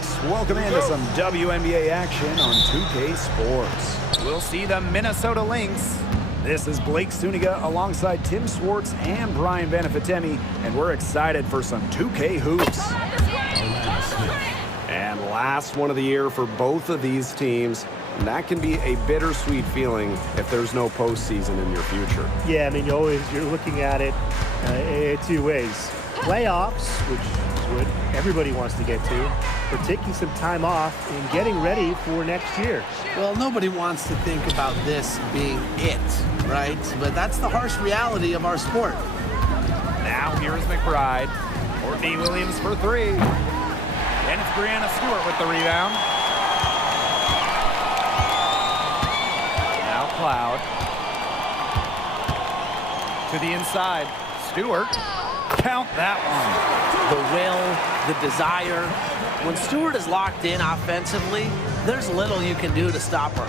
folks. Welcome into some WNBA action on 2K Sports. We'll see the Minnesota Lynx. This is Blake Suniga alongside Tim Swartz and Brian Banafitemi, and we're excited for some 2K hoops. And last one of the year for both of these teams. And that can be a bittersweet feeling if there's no postseason in your future. Yeah, I mean, you're looking at it two ways. Playoffs, which is what everybody wants to get to, or taking some time off and getting ready for next year. Well, nobody wants to think about this being it, right? But that's the harsh reality of our sport. Now here's McBride. Courtney Williams for three. And it's Brianna Stewart with the rebound. Now Cloud. To the inside. Stewart. Count that one. The will, the desire. When Stewart is locked in offensively, there's little you can do to stop her.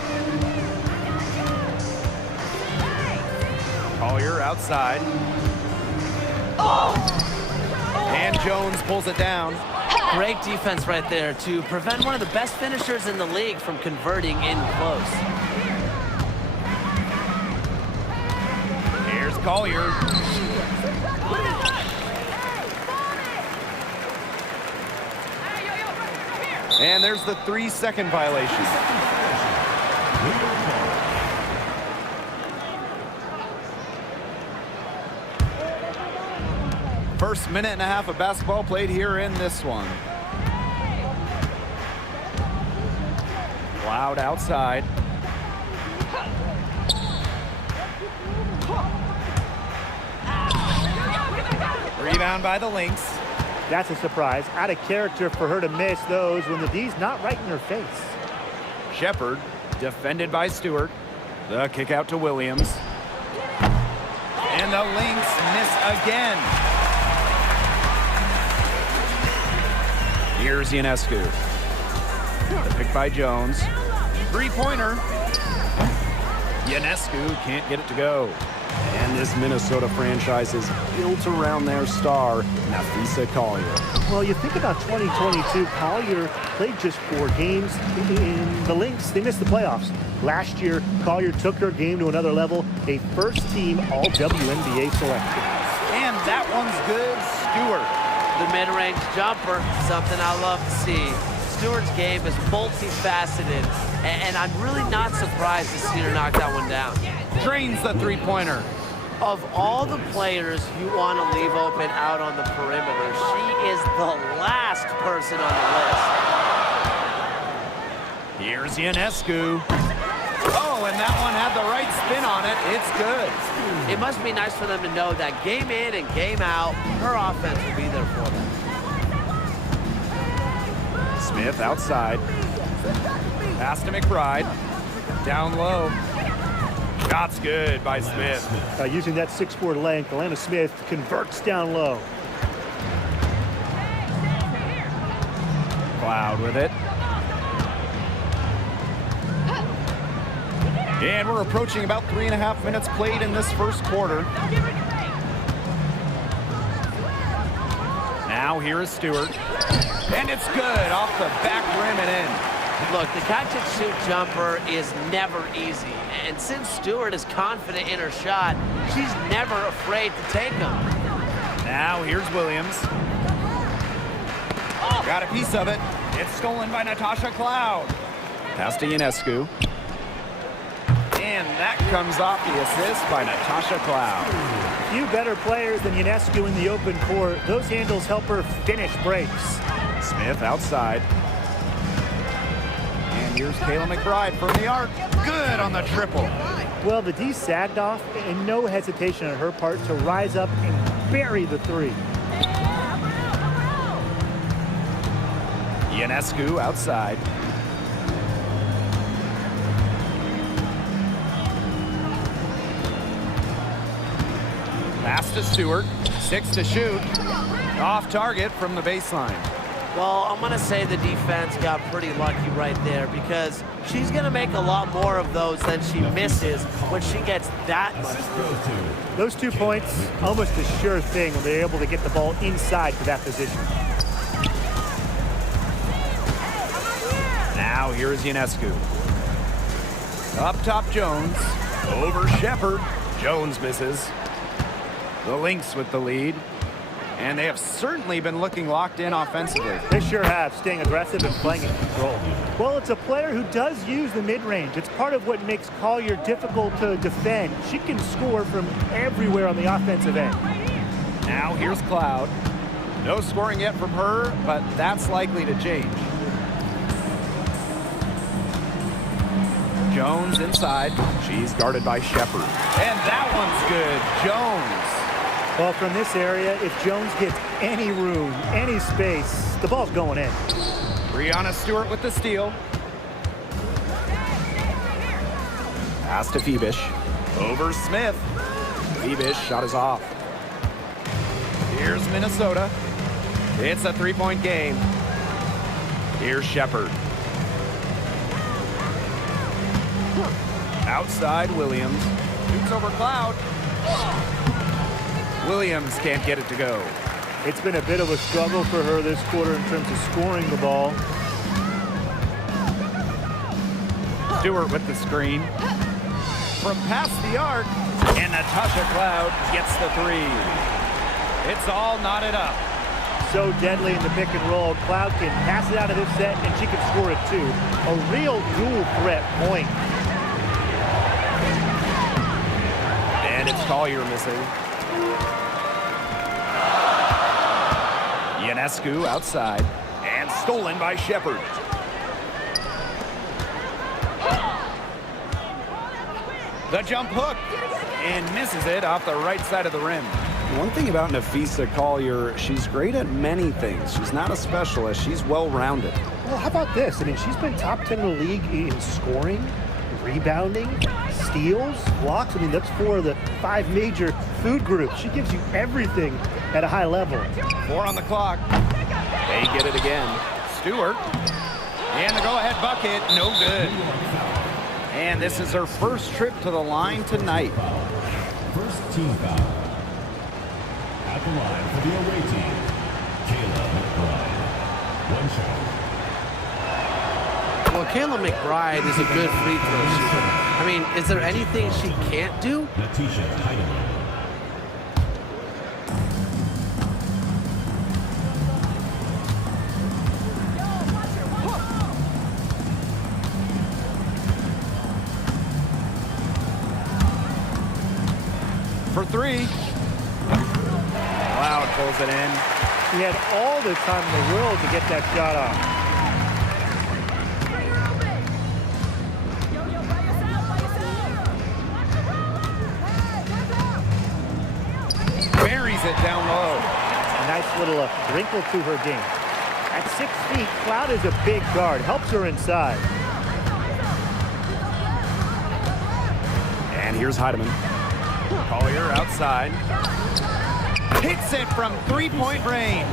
Collier outside. And Jones pulls it down. Great defense right there to prevent one of the best finishers in the league from converting in close. Here's Collier. And there's the 3-second violation. First minute and a half of basketball played here in this one. Cloud outside. Rebound by the Lynx. That's a surprise. Out of character for her to miss those when the D's not right in her face. Shepard, defended by Stewart. The kick out to Williams. And the Lynx miss again. Here's Ionescu. The pick by Jones. Three-pointer. Ionescu can't get it to go. And this Minnesota franchise is built around their star, Napheesa Collier. Well, you think about 2022, Collier played just 4 games. In the Lynx, they missed the playoffs. Last year, Collier took her game to another level, a first-team All-WNBA selection. And that one's good. Stewart. The mid-range jumper, something I love to see. Stewart's game is multifaceted, and I'm really not surprised to see her knock that one down. Drains the three-pointer. Of all the players you want to leave open out on the perimeter, she is the last person on the list. Here's Ionescu. Oh, and that one had the right spin on it. It's good. It must be nice for them to know that game in and game out, her offense will be there for them. Smith outside. Pass to McBride. Down low. Shot's good by Smith. Using that 6'4" length, Alana Smith converts down low. Cloud with it. And we're approaching about 3.5 minutes played in this first quarter. Now here is Stewart. And it's good off the back rim and in. Look, the catch-and-shoot jumper is never easy. And since Stewart is confident in her shot, she's never afraid to take them. Now here's Williams. Got a piece of it. It's stolen by Natasha Cloud. Pass to Ionescu. And that comes off the assist by Natasha Cloud. Few better players than Ionescu in the open court. Those handles help her finish breaks. Smith outside. And here's Kayla McBride from the arc. Good on the triple. Well, the D sagged off, and no hesitation on her part to rise up and bury the three. Ionescu outside. Pass to Stewart. 6 to shoot. Off target from the baseline. Well, I'm going to say the defense got pretty lucky right there because she's going to make a lot more of those than she misses when she gets that much. Those 2 points, almost a sure thing when they're able to get the ball inside to that position. Now here's Ionescu. Up top, Jones. Over Shepard. Jones misses. The Lynx with the lead. And they have certainly been looking locked in offensively. They sure have, staying aggressive and playing in control. Well, it's a player who does use the mid-range. It's part of what makes Collier difficult to defend. She can score from everywhere on the offensive end. Now here's Cloud. No scoring yet from her, but that's likely to change. Jones inside. She's guarded by Shepard. And that one's good. Jones. Well, from this area, if Jones gets any room, any space, the ball's going in. Brianna Stewart with the steal. Pass to Phoebish. Over Smith. Phoebish shot is off. Here's Minnesota. It's a three-point game. Here's Shepard. Outside Williams. Shoots over Cloud. Williams can't get it to go. It's been a bit of a struggle for her this quarter in terms of scoring the ball. Stewart with the screen. From past the arc, and Natasha Cloud gets the three. It's all knotted up. So deadly in the pick and roll. Cloud can pass it out of this set, and she can score it too. A real dual threat point. And it's Collier missing. Ionescu outside, and stolen by Shepard. The jump hook, and misses it off the right side of the rim. One thing about Nafisa Collier, she's great at many things. She's not a specialist. She's well-rounded. Well, how about this? I mean, she's been top 10 in the league in scoring, rebounding, steals, blocks. I mean, that's four of the 5 major food groups. She gives you everything at a high level. 4 on the clock. They get it again. Stewart. And the go-ahead bucket, no good. And this is her first trip to the line tonight. First team foul. At the line for the away team, Kayla McBride. One shot. Well, Kayla McBride is a good free throw shooter. I mean, is there anything she can't do? Natisha Heidemann. For 3. Cloud pulls it in. She had all the time in the world to get that shot off. Buries it down low. A nice little wrinkle to her game. At 6 feet, Cloud is a big guard. Helps her inside. And here's Heidemann. Collier outside. Hits it from three-point range.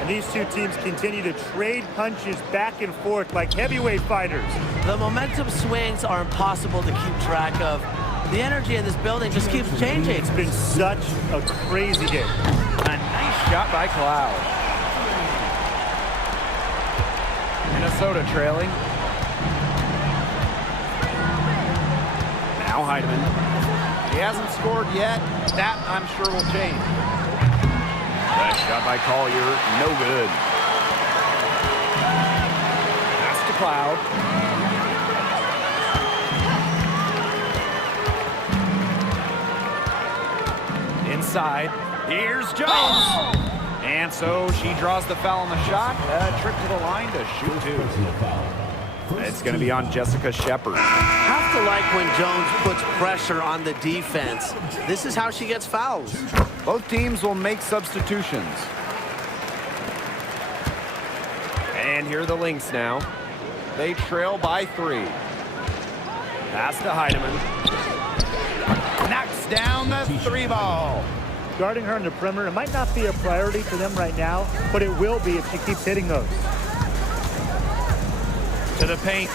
And these two teams continue to trade punches back and forth like heavyweight fighters. The momentum swings are impossible to keep track of. The energy in this building just keeps changing. It's been such a crazy game. A nice shot by Cloud. Minnesota trailing. Now Heidemann. He hasn't scored yet. That, I'm sure, will change. That shot by Collier, no good. Pass to Cloud. Inside. Here's Jones. And so she draws the foul on the shot. A trip to the line to shoot 2. Personal foul. It's going to be on Jessica Shepard. Have to like when Jones puts pressure on the defense. This is how she gets fouls. Both teams will make substitutions. And here are the Lynx now. They trail by 3. Pass to Heidemann. Knocks down the 3 ball. Guarding her in the perimeter, it might not be a priority for them right now, but it will be if she keeps hitting those. To the paint.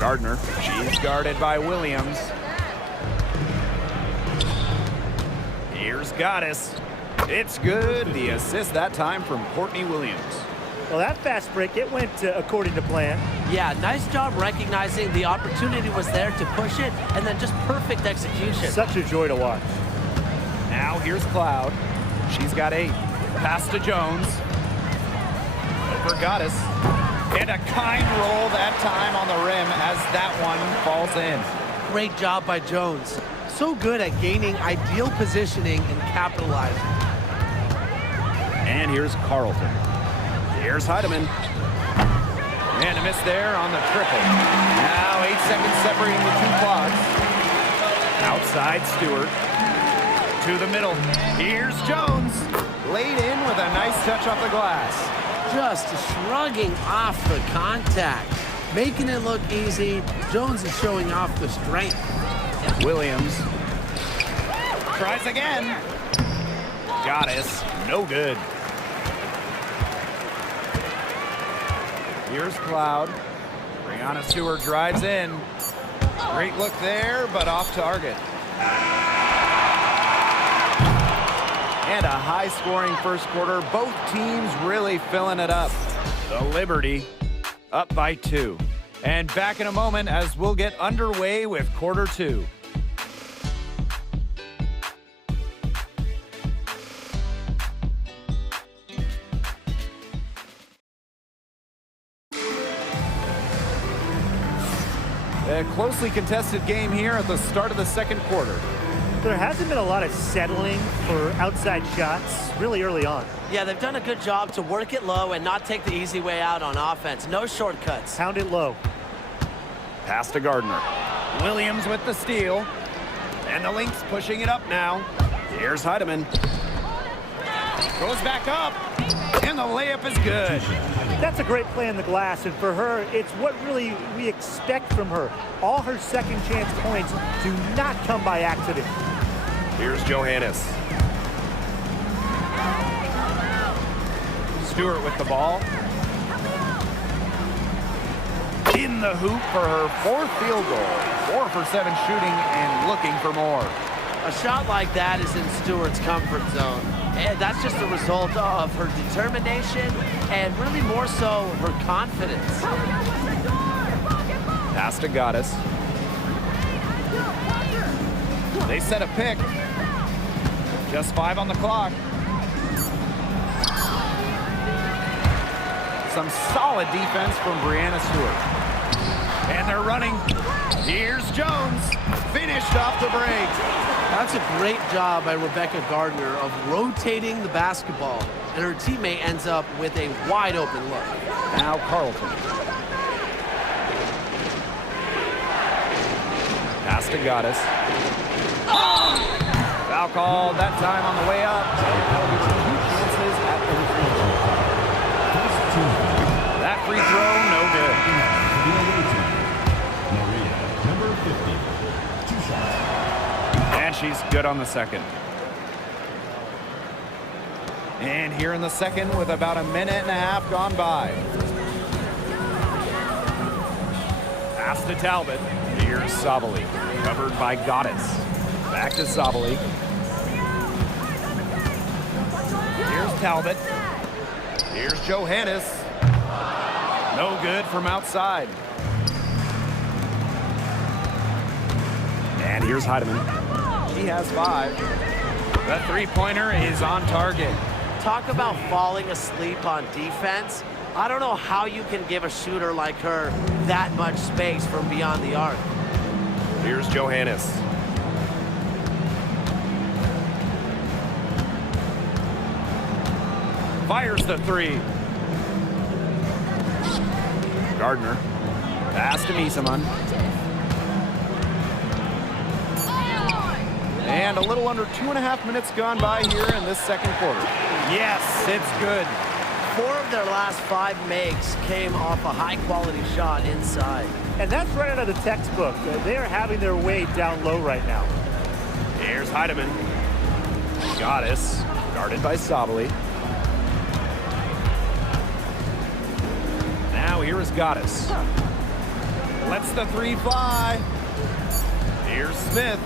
Gardner. She's guarded by Williams. Here's Goddess. It's good. The assist that time from Courtney Williams. Well, that fast break, it went according to plan. Yeah, nice job recognizing the opportunity was there to push it, and then just perfect execution. Such a joy to watch. Now here's Cloud. She's got 8. Pass to Jones. Over Goddess. And a kind roll that time on the rim as that one falls in. Great job by Jones. So good at gaining ideal positioning and capitalizing. And here's Carlton. Here's Heidemann. And a miss there on the triple. Now 8 seconds separating the two quads. Outside Stewart. To the middle. Here's Jones. Laid in with a nice touch off the glass. Just shrugging off the contact. Making it look easy. Jones is showing off the strength. Williams. Tries again. Goddess. No good. Here's Cloud. Brianna Stewart drives in. Great look there, but off target. And a high-scoring first quarter. Both teams really filling it up. The Liberty up by 2. And back in a moment as we'll get underway with quarter 2. A closely contested game here at the start of the second quarter. There hasn't been a lot of settling for outside shots really early on. Yeah, they've done a good job to work it low and not take the easy way out on offense. No shortcuts. Pound it low. Pass to Gardner. Williams with the steal. And the Lynx pushing it up now. Here's Heidemann. Goes back up. And the layup is good. That's a great play in the glass, and for her, it's what really we expect from her. All her second chance points do not come by accident. Here's Johannes. Stewart with the ball. In the hoop for her 4th field goal. 4 for 7 shooting and looking for more. A shot like that is in Stewart's comfort zone. And that's just a result of her determination and really more so her confidence. Pass to Goddess. They set a pick. Just 5 on the clock. Some solid defense from Brianna Stewart. And they're running. Here's Jones. Finished off the break. That's a great job by Rebecca Gardner of rotating the basketball. And her teammate ends up with a wide open look. Now Carlton. Pass to Goddess. Foul called that time on the way up. That'll be 2 chances at the free throw. That free throw, no good. Maria, number 50. 2 shots. And she's good on the second. And here in the second with about a minute and a half gone by. Pass to Talbot. Here's Sabali. Covered by Goddess. Back to Sabali. Here's Talbot. Here's Johannes. No good from outside. And here's Heidemann. He has 5. The three-pointer is on target. Talk about falling asleep on defense. I don't know how you can give a shooter like her that much space from beyond the arc. Here's Johannes. Fires the 3. Gardner. Pass to Miesemann. And a little under 2.5 minutes gone by here in this second quarter. Yes, it's good. 4 of their last 5 makes came off a high-quality shot inside. And that's right out of the textbook. They are having their way down low right now. Here's Heidemann. Goddess, guarded by Sabali. Now here is Goddess. Lets the 3 fly. Here's Smith.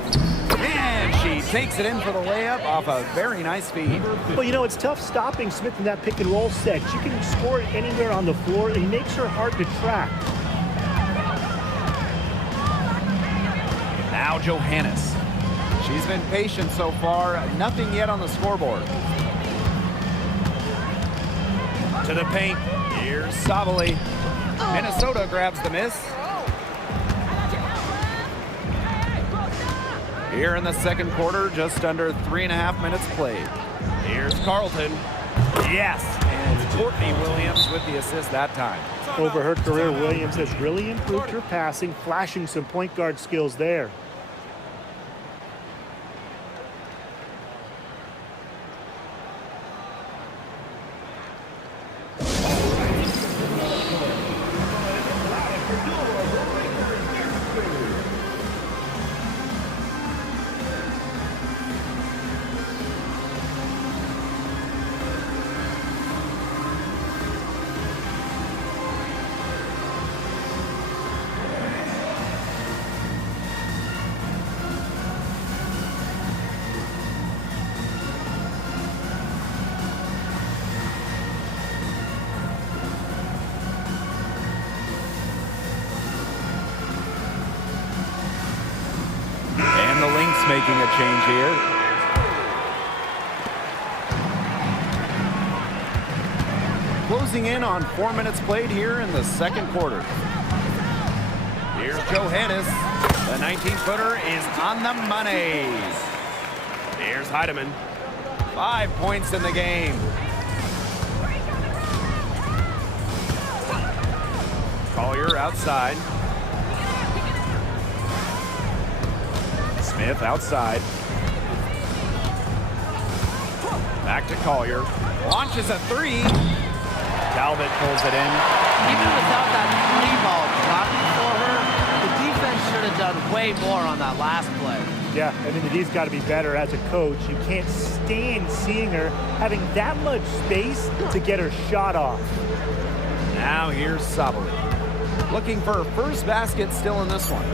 And she takes it in for the layup off a very nice feed. Well, you know, it's tough stopping Smith in that pick and roll set. She can score it anywhere on the floor, and it makes her hard to track. Now Johannes. She's been patient so far. Nothing yet on the scoreboard. To the paint. Here's Sabali. Minnesota grabs the miss. Here in the second quarter, just under 3.5 minutes played. Here's Carlton. Yes, and it's Courtney Williams with the assist that time. Over her career, Williams has really improved her passing, flashing some point guard skills there. And the Lynx making a change here. Closing in on 4 minutes played here in the second quarter. Here's Johannes. The 19-footer is on the money. Here's Heidemann. 5 points in the game. Collier outside. Smith outside. Back to Collier. Launches a three. Talbot pulls it in. Even without that three ball dropping for her, the defense should have done way more on that last play. Yeah, I mean, the D's got to be better as a coach. You can't stand seeing her having that much space to get her shot off. Now here's Sabali. Looking for her first basket still in this one.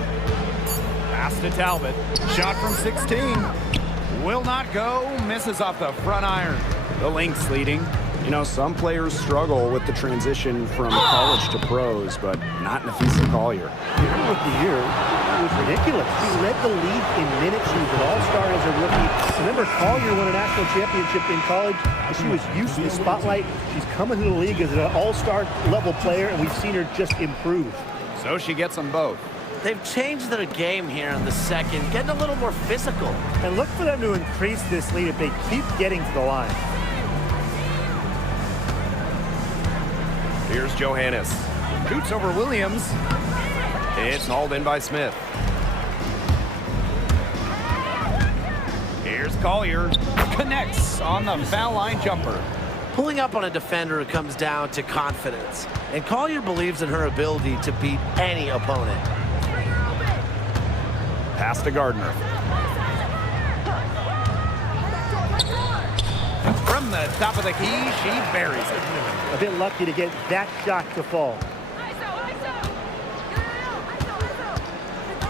Pass to Talbot. Shot from 16. Will not go. Misses off the front iron. The Lynx leading. You know, some players struggle with the transition from college to pros, but not Nafisa Collier. Her rookie year, it was ridiculous. She led the league in minutes. She was an all-star as a rookie. Remember, Collier won a national championship in college. She was used to the spotlight. She's coming to the league as an all-star level player, and we've seen her just improve. So she gets them both. They've changed their game here in the second, getting a little more physical. And look for them to increase this lead if they keep getting to the line. Here's Johannes. Shoots over Williams. It's hauled in by Smith. Here's Collier. Connects on the foul line jumper. Pulling up on a defender comes down to confidence. And Collier believes in her ability to beat any opponent. Pass to Gardner. From the top of the key, she buries it. A bit lucky to get that shot to fall.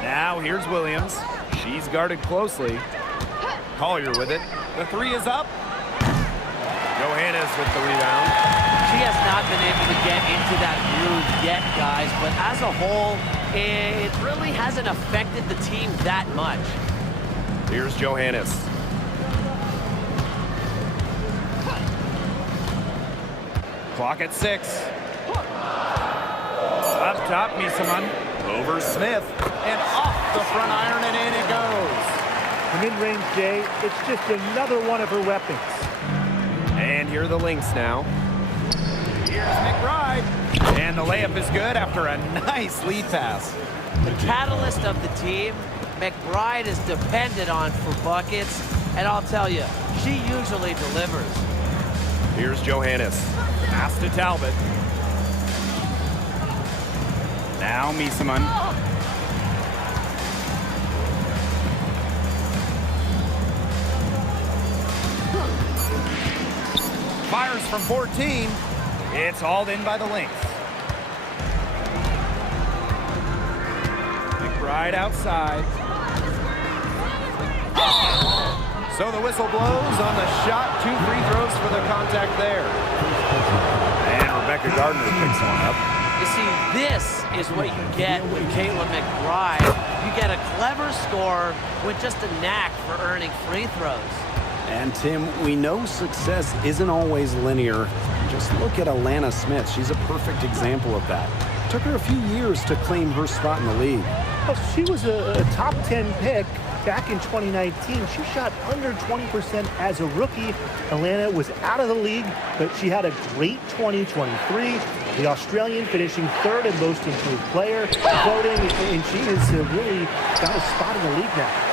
Now here's Williams. She's guarded closely. Collier with it. The three is up. Johannes with the rebound. She has not been able to get into that groove yet, guys, but as a whole, it really hasn't affected the team that much. Here's Johannes. Clock at 6. Up top, Misaman. Over Smith. And off the front iron, and in it goes. The mid-range Jay, it's just another one of her weapons. And here are the Lynx now. Here's McBride. And the layup is good after a nice lead pass. The catalyst of the team, McBride is depended on for buckets, and I'll tell you, she usually delivers. Here's Johannes. Pass to Talbot. Now Misaman. Fires from 14. It's hauled in by the Lynx. McBride outside. So the whistle blows on the shot. 2 free throws for the contact there. And Rebecca Gardner picks one up. You see, this is what you get with Kayla McBride. You get a clever scorer with just a knack for earning free throws. And Tim, we know success isn't always linear. Just look at Alana Smith. She's a perfect example of that. Took her a few years to claim her spot in the league. Well, she was a top 10 pick back in 2019. She shot under 20% as a rookie. Alana was out of the league, but she had a great 2023. The Australian finishing 3rd in most improved player voting, and she has really got a spot in the league now.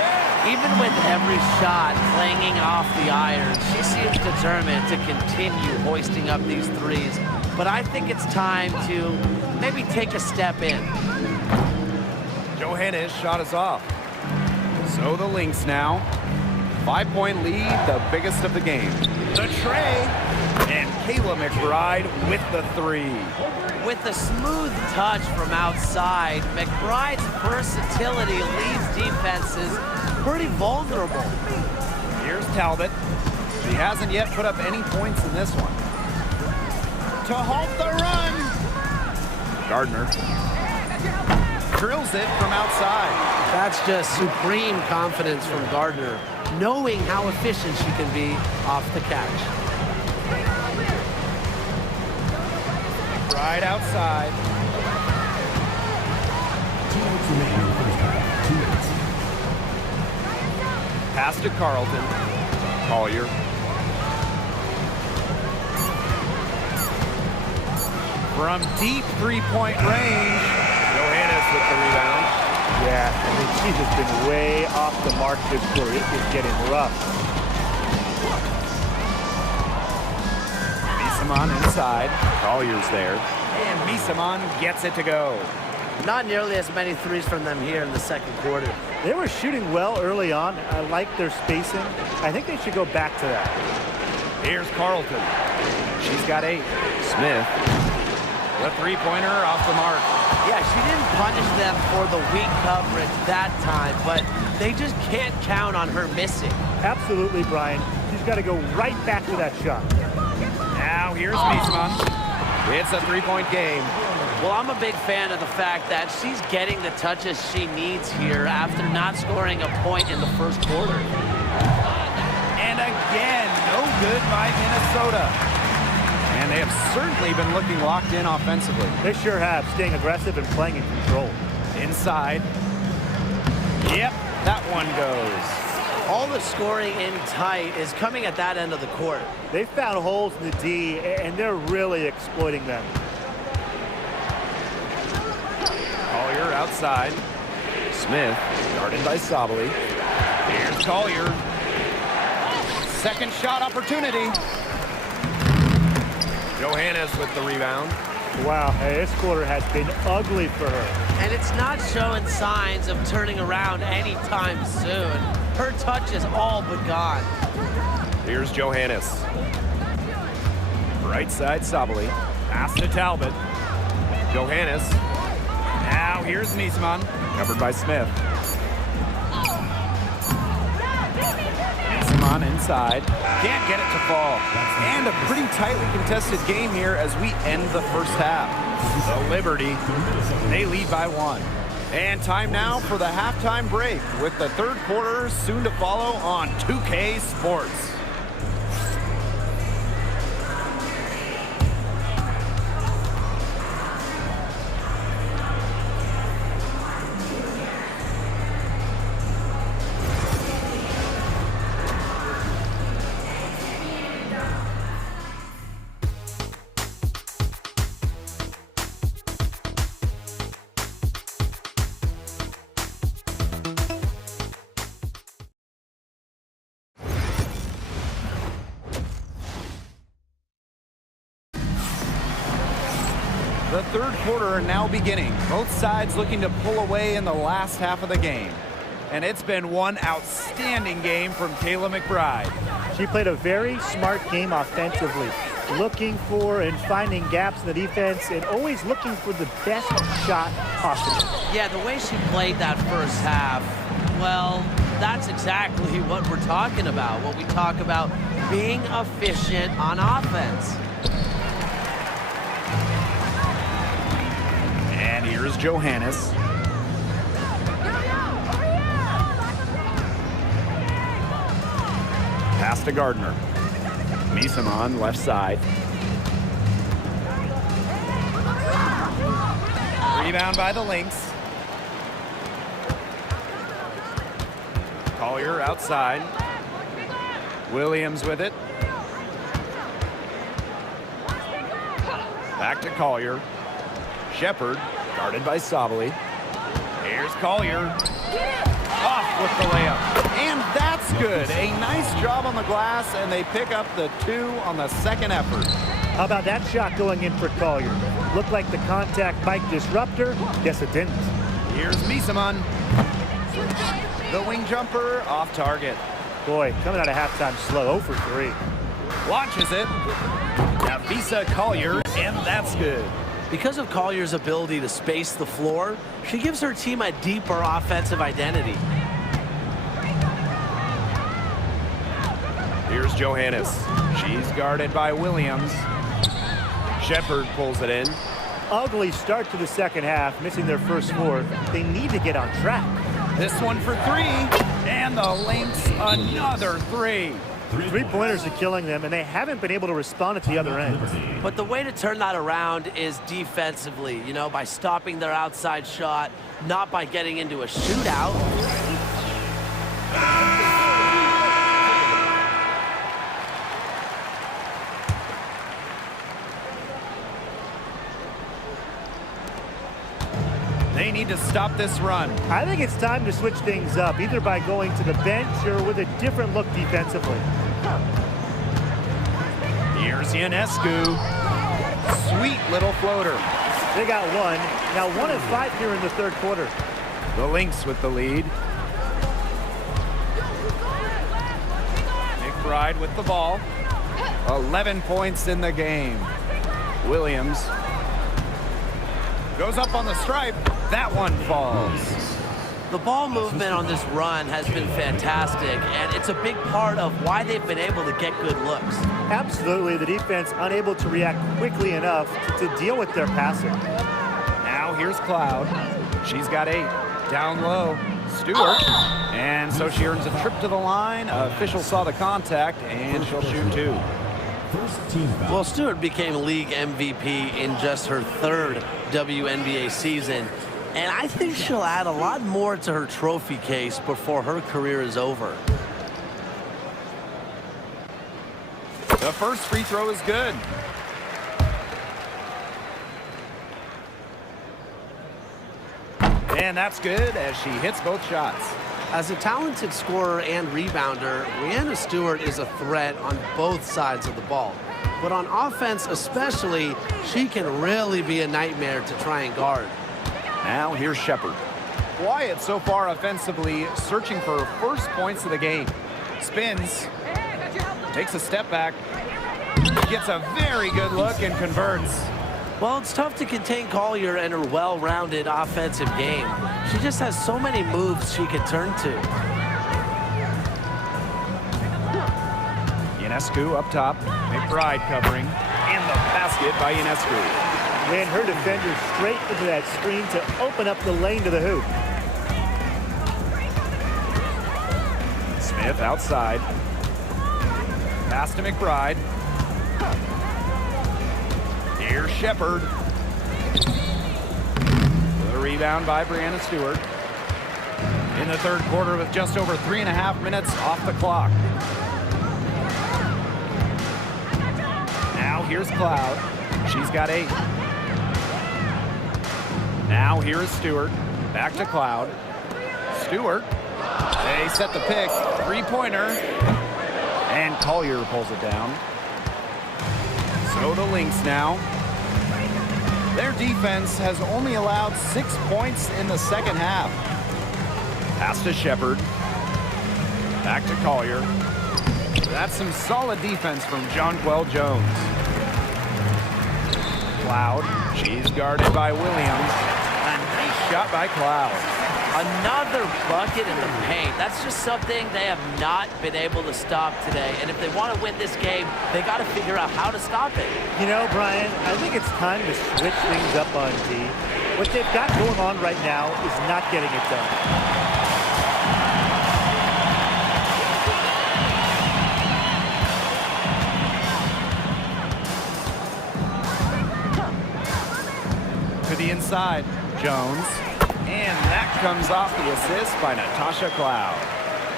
Even with every shot clanging off the iron, she seems determined to continue hoisting up these threes. But I think it's time to maybe take a step in. Johannes shot is off. So the Lynx now. 5-point lead, the biggest of the game. The tray. And Kayla McBride with the 3. With a smooth touch from outside, McBride's versatility leaves defenses pretty vulnerable. Here's Talbot. She hasn't yet put up any points in this one. To halt the run. Gardner drills it from outside. That's just supreme confidence from Gardner, knowing how efficient she can be off the catch. Right outside. 2 minutes remaining in the first half. 2 minutes. Pass to Carlton. Collier. From deep 3-point range. Johannes with the rebound. Yeah, I mean, she's just been way off the mark this quarter. It is getting rough. Misamon inside. Collier's there. And Misamon gets it to go. Not nearly as many threes from them here in the second quarter. They were shooting well early on. I like their spacing. I think they should go back to that. Here's Carlton. She's got 8. Smith. The 3-pointer off the mark. Yeah, she didn't punish them for the weak coverage that time, but they just can't count on her missing. Absolutely, Brian. She's got to go right back to that shot. Now here's Misamon. It's a 3-point game. Well, I'm a big fan of the fact that she's getting the touches she needs here after not scoring a point in the first quarter. And again, no good by Minnesota. And they have certainly been looking locked in offensively. They sure have, staying aggressive and playing in control. Inside. Yep, that one goes. All the scoring in tight is coming at that end of the court. They found holes in the D, and they're really exploiting them. Collier outside. Smith. Guarded by Sabali. Here's Collier. Second shot opportunity. Johannes with the rebound. Wow, hey, this quarter has been ugly for her. And it's not showing signs of turning around anytime soon. Her touch is all but gone. Here's Johannes. Right side, Sabali. Pass to Talbot. Johannes. Now here's Misamon. Covered by Smith. Misamon inside. Can't get it to fall. And a pretty tightly contested game here as we end the first half. The Liberty, they lead by 1. And time now for the halftime break with the third quarter soon to follow on 2K Sports. The third quarter now beginning. Both sides looking to pull away in the last half of the game. And it's been one outstanding game from Kayla McBride. She played a very smart game offensively, looking for and finding gaps in the defense and always looking for the best shot possible. Yeah, the way she played that first half, well, that's exactly what we're talking about. What we talk about being efficient on offense. And here's Johannes. Pass to Gardner. Misamon, left side. Rebound by the Lynx. Collier outside. Williams with it. Back to Collier. Shepard, guarded by Sabali. Here's Collier. Off with the layup. And that's good. A nice job on the glass, and they pick up the 2 on the second effort. How about that shot going in for Collier? Looked like the contact might disrupt her. Guess it didn't. Here's Misamon. The wing jumper off target. Boy, coming out of halftime slow, 0 for 3. Launches it. Nafisa Collier, and that's good. Because of Collier's ability to space the floor, she gives her team a deeper offensive identity. Here's Johannes. She's guarded by Williams. Shepard pulls it in. Ugly start to the second half, missing their first 4. They need to get on track. This one for 3, and the Lynx another 3. 3-pointers are killing them, and they haven't been able to respond at the other end. But the way to turn that around is defensively, you know, by stopping their outside shot, not by getting into a shootout. They need to stop this run. I think it's time to switch things up, either by going to the bench or with a different look defensively. Here's Ionescu. Sweet little floater. They got 1. Now 1 of 5 here in the third quarter. The Lynx with the lead. McBride with the ball. 11 points in the game. Williams goes up on the stripe. That one falls. The ball movement on this run has been fantastic, and it's a big part of why they've been able to get good looks. Absolutely, the defense unable to react quickly enough to deal with their passing. Now here's Cloud. She's got 8. Down low, Stewart. And so she earns a trip to the line. Official saw the contact, and she'll shoot 2. First team foul. Well, Stewart became league MVP in just her 3rd WNBA season, and I think she'll add a lot more to her trophy case before her career is over. The first free throw is good. And that's good as she hits both shots. As a talented scorer and rebounder, Breanna Stewart is a threat on both sides of the ball. But on offense especially, she can really be a nightmare to try and guard. Now here's Shepard. Quiet so far offensively, searching for her first points of the game. Spins, takes a step back, gets a very good look and converts. Well, it's tough to contain Collier and her well-rounded offensive game. She just has so many moves she can turn to. Ionescu up top, McBride covering, and the basket by Ionescu. Ran her defender straight into that screen to open up the lane to the hoop. Smith outside. Pass to McBride. Here's Shepard. The rebound by Breanna Stewart. In the third quarter with just over 3.5 minutes off the clock. Now here's Cloud. She's got 8. Now here is Stewart. Back to Cloud. Stewart. They set the pick. 3-pointer. And Collier pulls it down. So the Lynx now. Their defense has only allowed 6 points in the second half. Pass to Shepard. Back to Collier. That's some solid defense from Jonquel Jones. Cloud. She's guarded by Williams. A nice shot by Cloud. Another bucket in the paint. That's just something they have not been able to stop today. And if they want to win this game, they got to figure out how to stop it. You know, Brian, I think it's time to switch things up on D. What they've got going on right now is not getting it done. To the inside, Jones. And that comes off the assist by Natasha Cloud.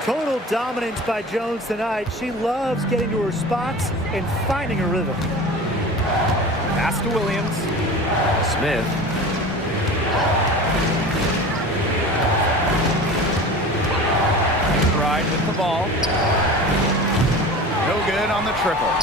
Total dominance by Jones tonight. She loves getting to her spots and finding a rhythm. Pass to Williams. Smith. McBride with the ball. No good on the triple.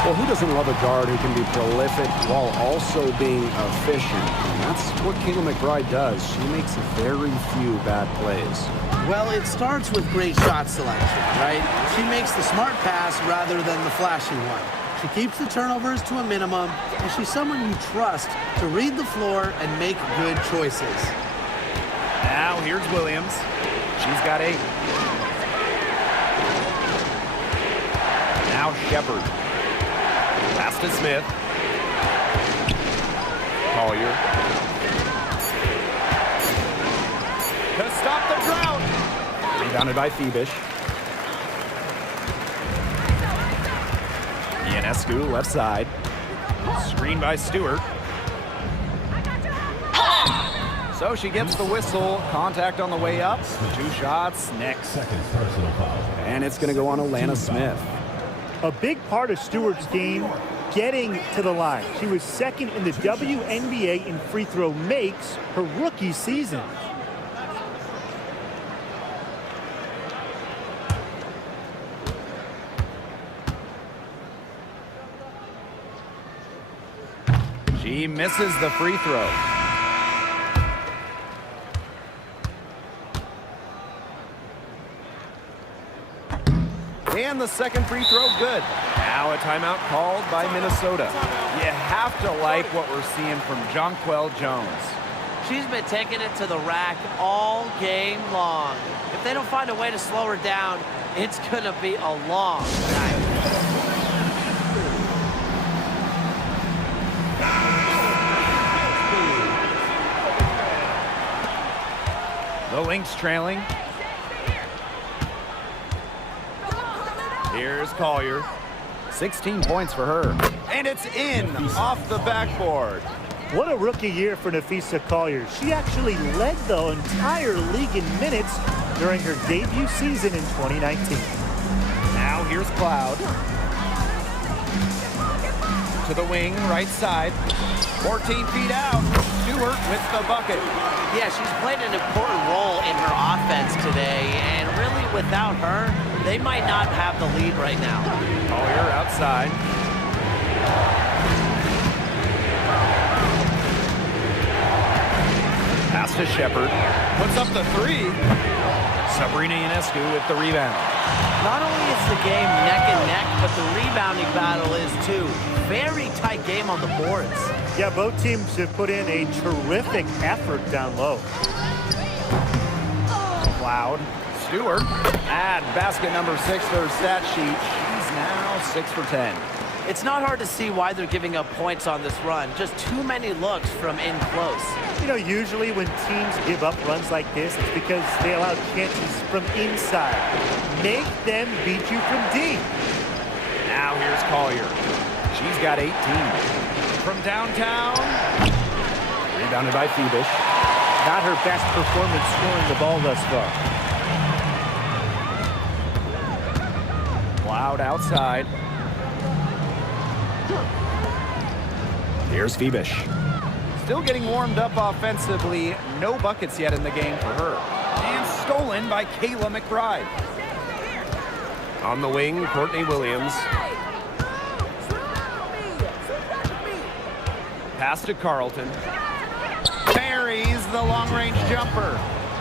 Well, who doesn't love a guard who can be prolific while also being efficient? And that's what Kayla McBride does. She makes very few bad plays. Well, it starts with great shot selection, right? She makes the smart pass rather than the flashy one. She keeps the turnovers to a minimum, and she's someone you trust to read the floor and make good choices. Now here's Williams. She's got 8. Now Shepard. Pass to Smith. Collier. To stop the drought. Rebounded by Phoebish. Ionescu left side. Screen by Stewart. So she gets the whistle. Contact on the way up. 2 shots next. Second personal foul. And it's going to go on Alana Smith. A big part of Stewart's game, getting to the line. She was second in the WNBA in free throw makes her rookie season. She misses the free throw. And the second free throw, good. Now a timeout called by Minnesota. You have to like what we're seeing from Jonquel Jones. She's been taking it to the rack all game long. If they don't find a way to slow her down, it's going to be a long night. The Lynx trailing. Here's Collier. 16 points for her. And it's in off the backboard. What a rookie year for Nafisa Collier. She actually led the entire league in minutes during her debut season in 2019. Now here's Cloud. To the wing, right side. 14 feet out. Stewart with the bucket. Yeah, she's played an important role in her offense today, and really without her, they might not have the lead right now. Collier outside. Pass to Shepard. Puts up the 3. Sabrina Ionescu with the rebound. Not only is the game neck and neck, but the rebounding battle is too. Very tight game on the boards. Yeah, both teams have put in a terrific effort down low. Cloud. Stewart. Add basket number 6 to her stat sheet. She's now 6 for 10. It's not hard to see why they're giving up points on this run. Just too many looks from in close. You know, usually when teams give up runs like this, it's because they allow chances from inside. Make them beat you from deep. Now here's Collier. She's got 18. From downtown. Rebounded by Phoebish. Not her best performance scoring the ball thus far. Cloud outside. Here's Phoebish. Still getting warmed up offensively. No buckets yet in the game for her. And stolen by Kayla McBride. On the wing, Courtney Williams. Pass to Carlton. Buries the long-range jumper.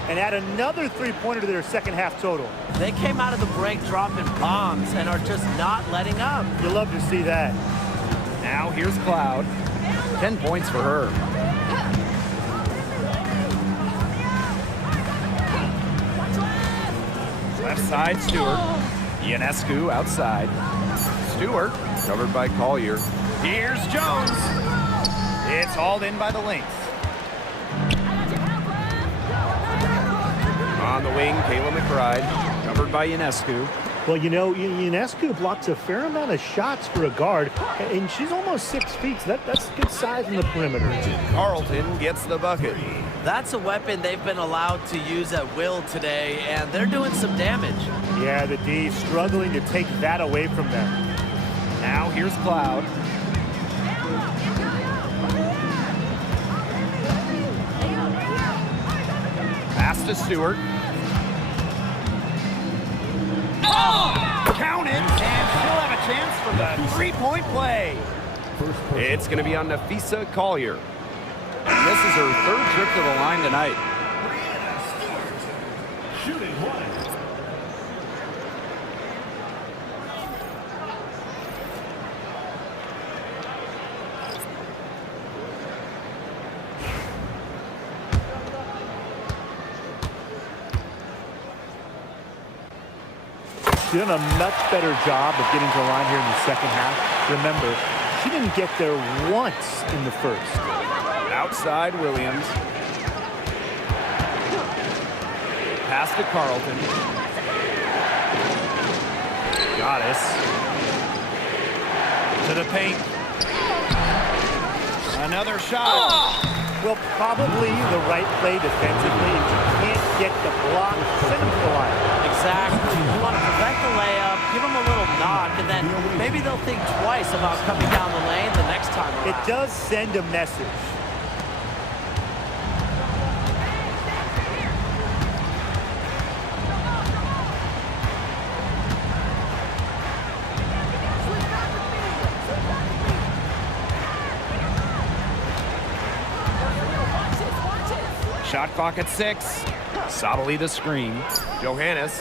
And add another three-pointer to their second half total. They came out of the break dropping bombs and are just not letting up. You'll love to see that. Now here's Cloud. 10 points for her. Left side, Stewart. Ionescu outside. Stewart covered by Collier. Here's Jones. It's hauled in by the Lynx. On the wing, Kayla McBride, covered by Ionescu. Well, you know, Ionescu blocks a fair amount of shots for a guard, and she's almost 6 feet. So that's good size in the perimeter. Carlton gets the bucket. That's a weapon they've been allowed to use at will today, and they're doing some damage. Yeah, the D struggling to take that away from them. Now here's Cloud. Pass to Stewart. Counted, and she'll have a chance for the three-point play. It's going to be on Nafisa Collier. And this is her third trip to the line tonight. Shooting one. She's done a much better job of getting to the line here in the second half. Remember, she didn't get there once in the first. Outside Williams. Pass to Carlton. Goddess. To the paint. Another shot. Well, probably the right play defensively. If you can't get the block, send them to the line. Exactly. You want to prevent the layup, give them a little knock, and then maybe they'll think twice about coming down the lane the next time around. It does send a message. Shot clock at 6. Sobbly the screen. Johannes.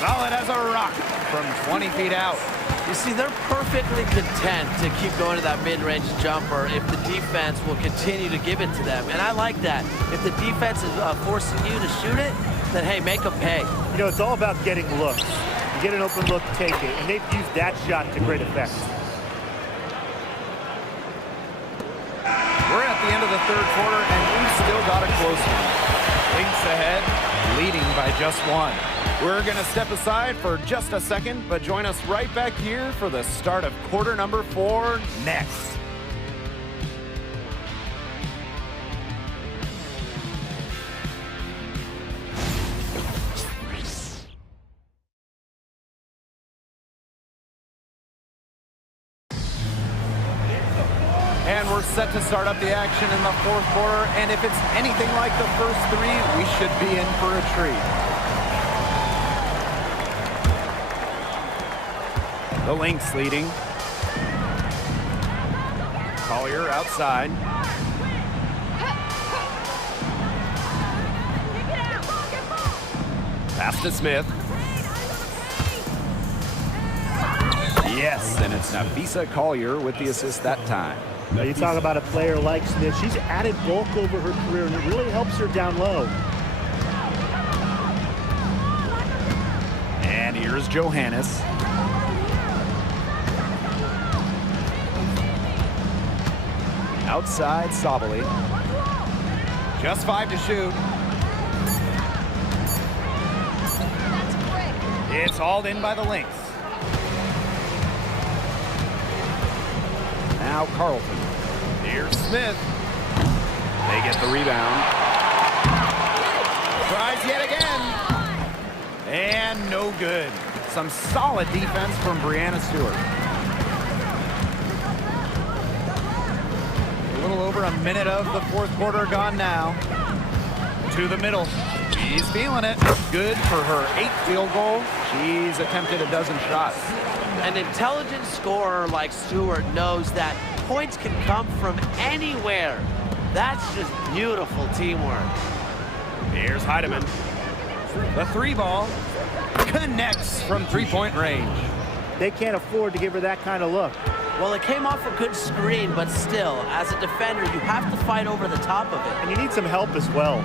Solid as a rock from 20 feet out. You see, they're perfectly content to keep going to that mid-range jumper if the defense will continue to give it to them. And I like that. If the defense is forcing you to shoot it, then, hey, make them pay. You know, it's all about getting looks. You get an open look, take it. And they've used that shot to great effect. We're at the end of the third quarter, and we've still got a close one. Lynx ahead, leading by just 1. We're going to step aside for just a second, but join us right back here for the start of quarter number 4 next. And we're set to start up the action in the fourth quarter, and if it's anything like the first 3, we should be in for a treat. The Lynx leading. Collier outside. Pass to Smith. Yes, and it's Nafisa Collier with the assist that time. Now you talk about a player like Smith. She's added bulk over her career, and it really helps her down low. And here's Johannes. Outside, Sobbly. Just 5 to shoot. It's hauled in by the Lynx. Now Carlton. Here's Smith. They get the rebound. Tries yet again. And no good. Some solid defense from Brianna Stewart. A little over a minute of the fourth quarter gone now. To the middle. She's feeling it. Good for her 8th field goal. She's attempted a dozen shots. An intelligent scorer like Stewart knows that points can come from anywhere. That's just beautiful teamwork. Here's Heidemann. The 3 ball connects from 3-point range. They can't afford to give her that kind of look. Well, it came off a good screen, but still, as a defender, you have to fight over the top of it. And you need some help as well.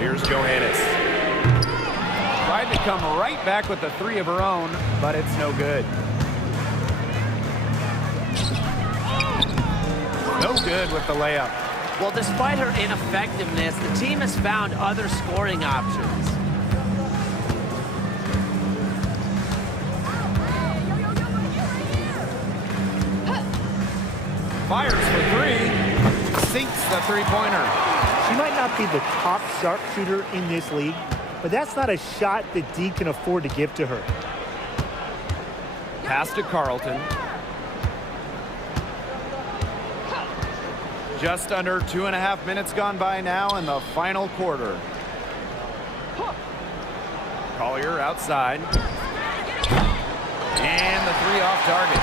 Here's Johannes. Tried to come right back with the three of her own, but it's no good. No good with the layup. Well, despite her ineffectiveness, the team has found other scoring options. Fires for three. Sinks the three-pointer. She might not be the top sharpshooter in this league, but that's not a shot that Dee can afford to give to her. Pass to Carlton. Just under 2.5 minutes gone by now in the final quarter. Collier outside. And the three off target.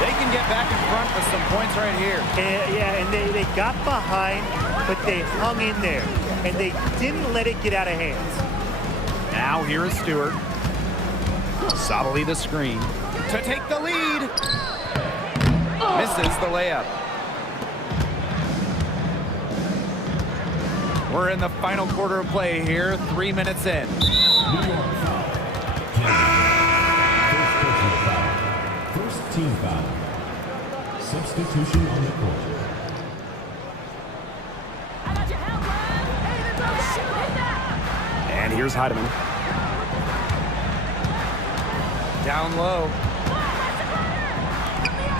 They can get back in front with some points right here. And they got behind, but they hung in there, and they didn't let it get out of hands. Now here is Stewart. Solidly the screen to take the lead. Misses the layup. We're in the final quarter of play here, 3 minutes in. First team foul. Substitution on the court. And here's Heidemann. Down low.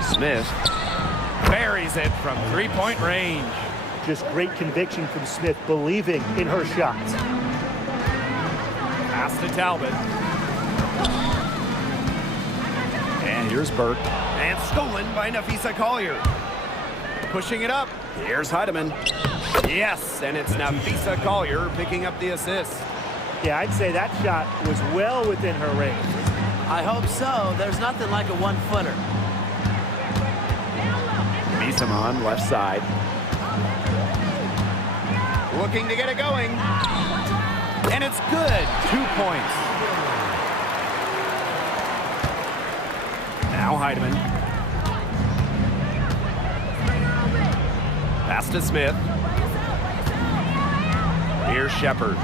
Smith buries it from three-point range. Just great conviction from Smith, believing in her shots. Pass to Talbot. And here's Burke. And stolen by Nafisa Collier. Pushing it up. Here's Heidemann. Yes, and it's Nafisa Collier picking up the assist. Yeah, I'd say that shot was well within her range. I hope so. There's nothing like a one-footer. Bissamon, left side. Looking to get it going. And it's good. 2 points. Now Heidemann. Pass to Smith. Here's Shepard.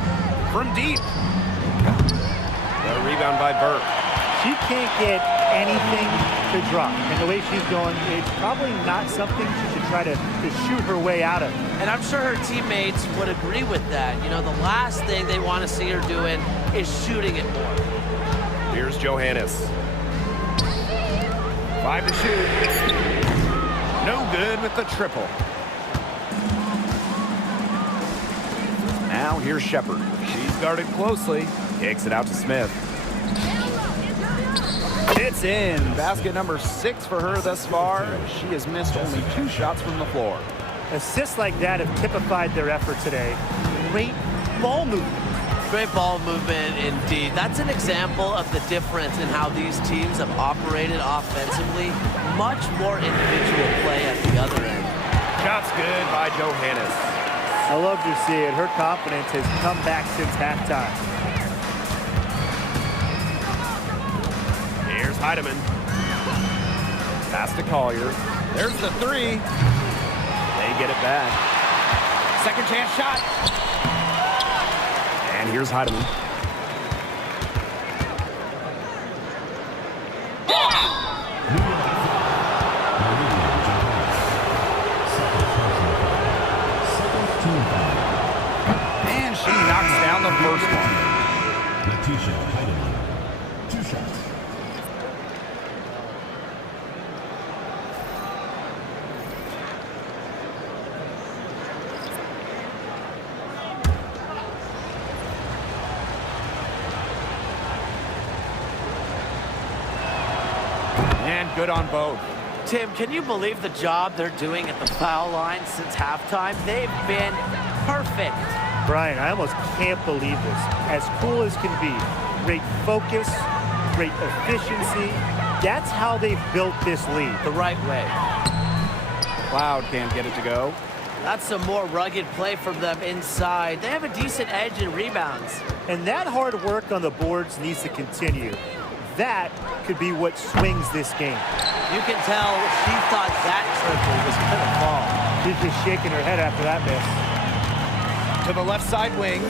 From deep. The rebound by Burke. She can't get anything to drop. And the way she's going, it's probably not something she should try to shoot her way out of. And I'm sure her teammates would agree with that. You know, the last thing they want to see her doing is shooting it more. Here's Johannes. 5 to shoot. No good with the triple. Now here's Shepard. She's guarded closely. Kicks it out to Smith. It's in. Basket number 6 for her thus far. She has missed only 2 shots from the floor. Assists like that have typified their effort today. Great ball movement. Great ball movement indeed. That's an example of the difference in how these teams have operated offensively. Much more individual play at the other end. Shots good by Johannes. I love to see it. Her confidence has come back since halftime. Here's Heidemann. Pass to Collier. There's the three. They get it back. Second chance shot. And here's Heidemann. And she knocks down the first one. Letitia Heidemann. 2 shots. And good on both. Tim, can you believe the job they're doing at the foul line since halftime? They've been perfect. Brian, I almost can't believe this. As cool as can be. Great focus, great efficiency. That's how they've built this lead. The right way. Cloud can't get it to go. That's some more rugged play from them inside. They have a decent edge in rebounds. And that hard work on the boards needs to continue. That could be what swings this game. You can tell she thought that triple was going to fall. She's just shaking her head after that miss. To the left side wing.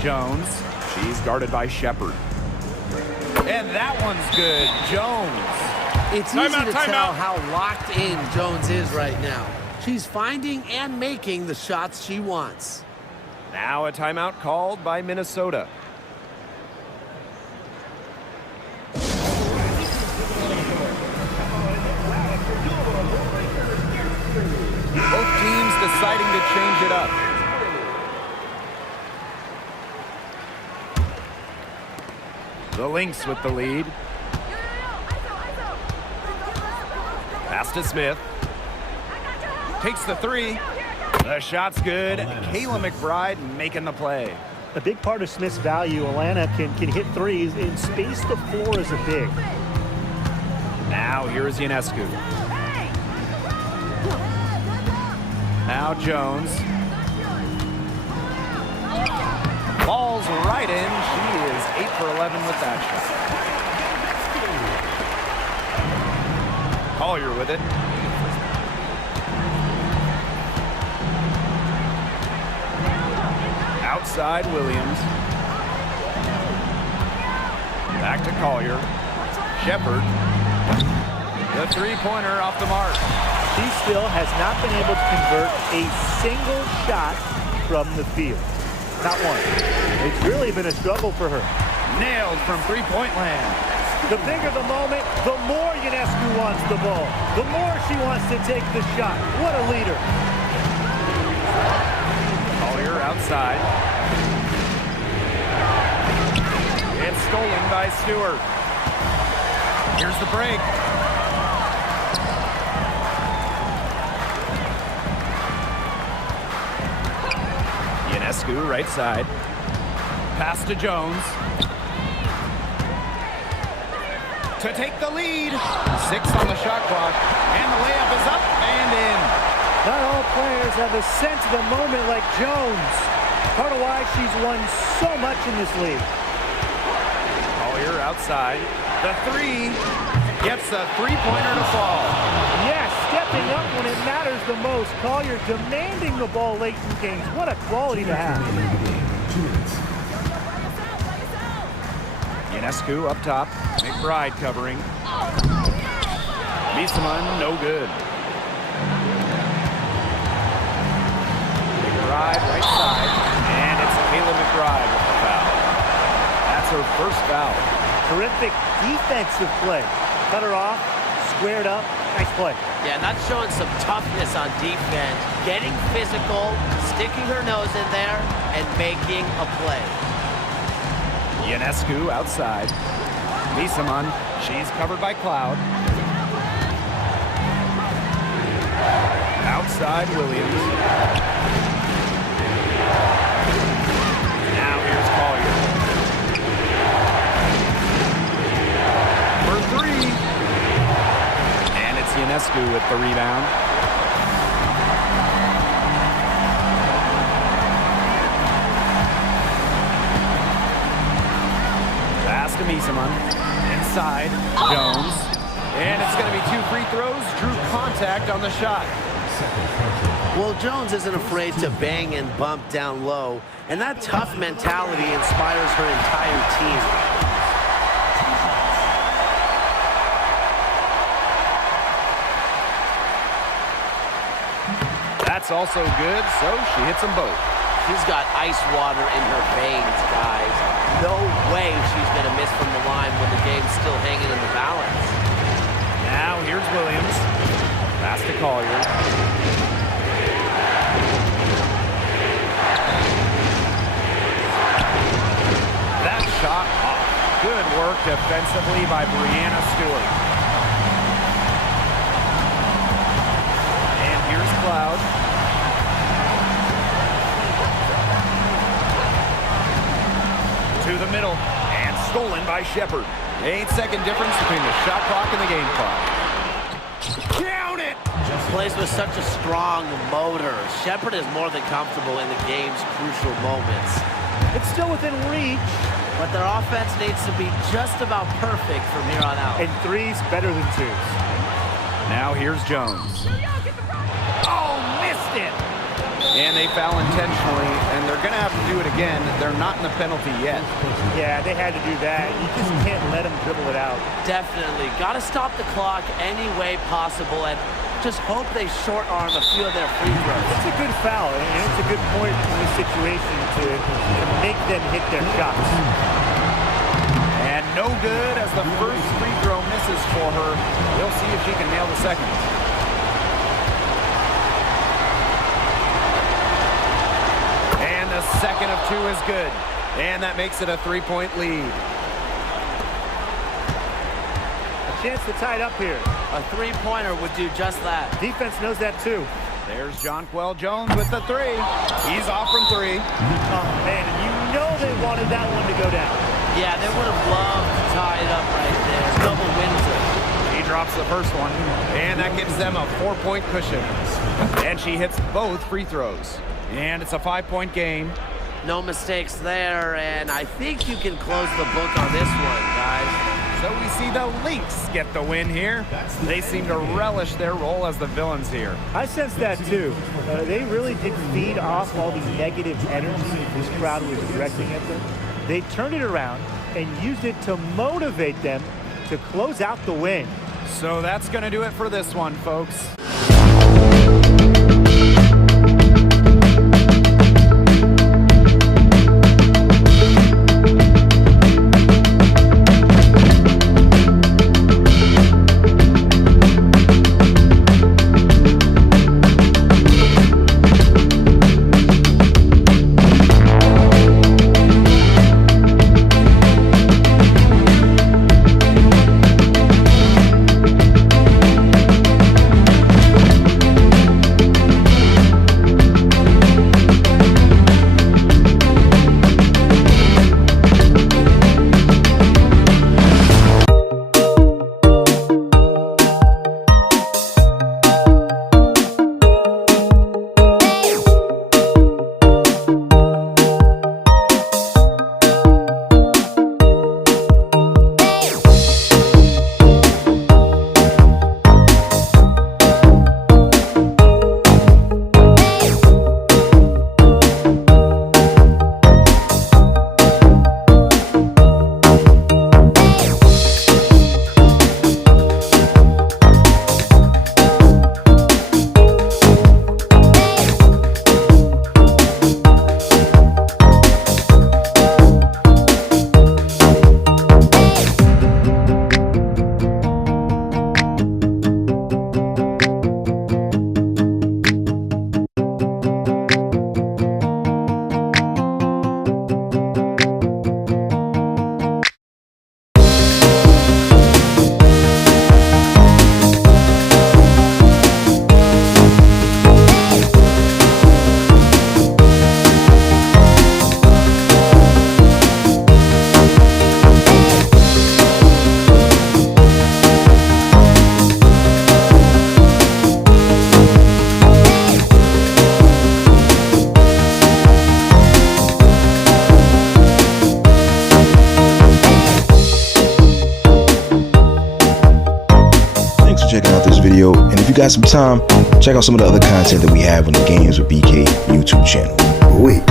Jones. She's guarded by Shepard. And that one's good. Jones. It's easy to tell how locked in Jones is right now. She's finding and making the shots she wants. Now a timeout called by Minnesota. Both teams deciding to change it up. The Lynx with the lead. Pass to Smith. Takes the three. The shot's good. Kayla McBride making the play. A big part of Smith's value, Atlanta can hit threes and space the floor as a big. Now here's Ionescu. Now Jones. Falls right in. She is 8 for 11 with that shot. Collier with it. Outside Williams. Back to Collier. Shepard. The three-pointer off the mark. She still has not been able to convert a single shot from the field. Not one. It's really been a struggle for her. Nailed from three-point land. The bigger the moment, the more Ionescu wants the ball. The more she wants to take the shot. What a leader. Collier outside. It's stolen by Stewart. Here's the break. Ionescu, right side. Pass to Jones. To take the lead. 6 on the shot clock. And the layup is up and in. Not all players have a sense of the moment like Jones. Part of why she's won so much in this league. Collier outside. The three gets the three-pointer to fall. Yes, stepping up when it matters the most. Collier demanding the ball late in games. What a quality to have. Ionescu up top. McBride covering. Miesemann, no good. McBride, right side. And it's Kayla McBride with the foul. That's her first foul. Terrific defensive play. Cut her off, squared up. Nice play. Yeah, not showing some toughness on defense. Getting physical, sticking her nose in there, and making a play. Ionescu outside. Miesemann, she's covered by Cloud. Outside Williams. Now here's Collier. For three. And it's Ionescu with the rebound. Pass to Miesemann. Inside, Jones. And it's going to be 2 free throws. Drew contact on the shot. Well, Jones isn't afraid to bang and bump down low, and that tough mentality inspires her entire team. That's also good, so she hits them both. She's got ice water in her veins, guys. No way she's going to miss from the line when the game's still hanging in the balance. Now here's Williams. Pass to Collier. That shot off. Good work defensively by Brianna Stewart. And here's Cloud. To the middle, and stolen by Shepard. 8-second difference between the shot clock and the game clock. Count it! Plays with such a strong motor. Shepard is more than comfortable in the game's crucial moments. It's still within reach. But their offense needs to be just about perfect from here on out. And threes better than twos. Now here's Jones. Oh, missed it! And they foul intentionally, and they're going to have to do it again. They're not in the penalty yet. Yeah, they had to do that. You just can't let them dribble it out. Definitely. Got to stop the clock any way possible and just hope they short arm a few of their free throws. It's a good foul, and it's a good point in this situation to make them hit their shots. And no good as the first free throw misses for her. We'll see if she can nail the second. And the second of two is good. And that makes it a 3-point lead. A chance to tie it up here. A three-pointer would do just that. Defense knows that too. There's Jonquel Jones with the three. He's off from three. Oh, man, you know they wanted that one to go down. Yeah, they would have loved to tie it up right there. Double wins it. She drops the first one, and that gives them a 4-point cushion. And she hits both free throws. And it's a 5-point game. No mistakes there, and I think you can close the book on this one, guys. So we see the Lynx get the win here. They seem to relish their role as the villains here. I sense that too. They really did feed off all the negative energy this crowd was directing at them. They turned it around and used it to motivate them to close out the win. So that's going to do it for this one, folks. video. And if you got some time, check out some of the other content that we have on the Games with BK YouTube channel. Wait.